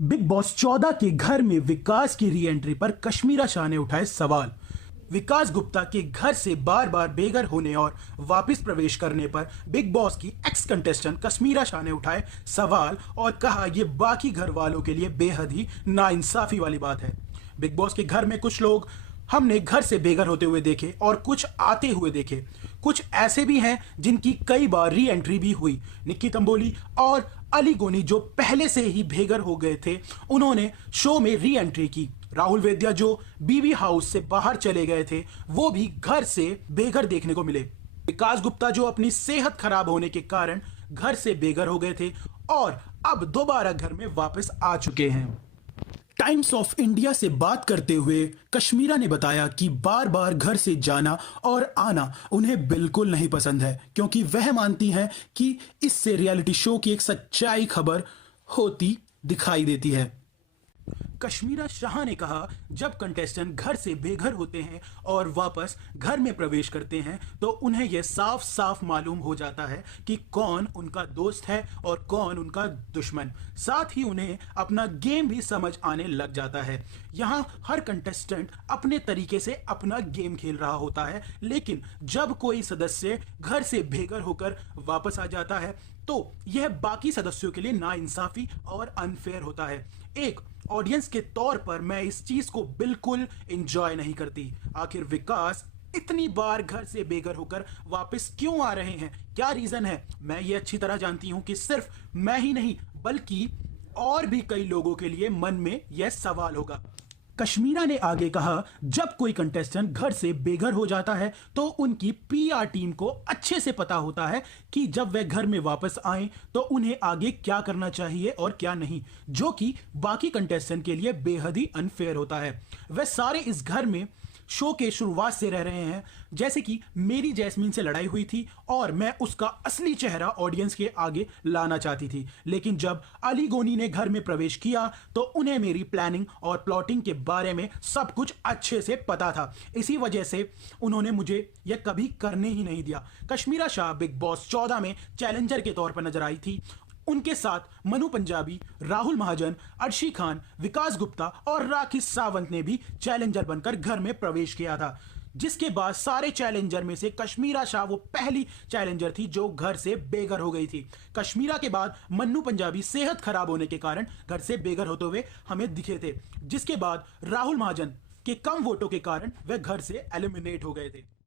Big boss 14 के घर में विकास की री एंट्री पर कश्मीरा शाह ने उठाए सवाल। विकास गुप्ता के घर से बार बार बेघर होने और वापस प्रवेश करने पर बिग बॉस की एक्स कंटेस्टेंट कश्मीरा शाह ने उठाए सवाल और कहा यह बाकी घर वालों के लिए बेहद ही नाइंसाफी वाली बात है। बिग बॉस के घर में कुछ लोग हमने घर से बेघर होते हुए देखे और कुछ आते हुए देखे। कुछ ऐसे भी हैं जिनकी कई बार री एंट्री भी हुई। निक्की तंबोली और अली गोनी जो पहले से ही बेघर हो गए थे, उन्होंने शो में री एंट्री की। राहुल वेद्या जो बीवी हाउस से बाहर चले गए थे, वो भी घर से बेघर देखने को मिले। विकास गुप्ता जो अपनी सेहत खराब होने के कारण घर से बेघर हो गए थे और अब दोबारा घर में वापस आ चुके हैं। टाइम्स ऑफ इंडिया से बात करते हुए कश्मीरा ने बताया कि बार बार घर से जाना और आना उन्हें बिल्कुल नहीं पसंद है, क्योंकि वह मानती हैं कि इससे रियलिटी शो की एक सच्चाई खबर होती दिखाई देती है। कश्मीरा शाह ने कहा, जब कंटेस्टेंट घर से बेघर होते हैं और वापस घर में प्रवेश करते हैं तो उन्हें यह साफ साफ मालूम हो जाता है कि कौन उनका दोस्त है और कौन उनका दुश्मन। साथ ही उन्हें अपना गेम भी समझ आने लग जाता है। यहाँ हर कंटेस्टेंट अपने तरीके से अपना गेम खेल रहा होता है, लेकिन जब कोई सदस्य घर से बेघर होकर वापस आ जाता है तो यह बाकी सदस्यों के लिए नाइंसाफी और अनफेयर होता है। एक ऑडियंस के तौर पर मैं इस चीज को बिल्कुल एंजॉय नहीं करती। आखिर विकास इतनी बार घर से बेघर होकर वापस क्यों आ रहे हैं? क्या रीजन है? मैं ये अच्छी तरह जानती हूं कि सिर्फ मैं ही नहीं बल्कि और भी कई लोगों के लिए मन में यह सवाल होगा। कश्मीरा ने आगे कहा, जब कोई कंटेस्टेंट घर से बेघर हो जाता है तो उनकी पीआर टीम को अच्छे से पता होता है कि जब वे घर में वापस आएं तो उन्हें आगे क्या करना चाहिए और क्या नहीं, जो कि बाकी कंटेस्टेंट के लिए बेहद ही अनफेयर होता है। वे सारे इस घर में शो के शुरुआत से रह रहे हैं। जैसे कि मेरी जैस्मीन से लड़ाई हुई थी और मैं उसका असली चेहरा ऑडियंस के आगे लाना चाहती थी, लेकिन जब अली गोनी ने घर में प्रवेश किया तो उन्हें मेरी प्लानिंग और प्लॉटिंग के बारे में सब कुछ अच्छे से पता था। इसी वजह से उन्होंने मुझे यह कभी करने ही नहीं दिया। कश्मीरा शाह बिग बॉस 14 में चैलेंजर के तौर पर नजर आई थी। उनके साथ मनु पंजाबी, राहुल महाजन, अर्शी खान, विकास गुप्ता और राखी सावंत ने भी चैलेंजर बनकर घर में प्रवेश किया था, जिसके बाद सारे चैलेंजर में से कश्मीरा शाह वो पहली चैलेंजर थी जो घर से बेघर हो गई थी। कश्मीरा के बाद मन्नू पंजाबी सेहत खराब होने के कारण घर से बेघर होते हुए हमें दिखे थे, जिसके बाद राहुल महाजन के कम वोटों के कारण वे घर से एलिमिनेट हो गए थे।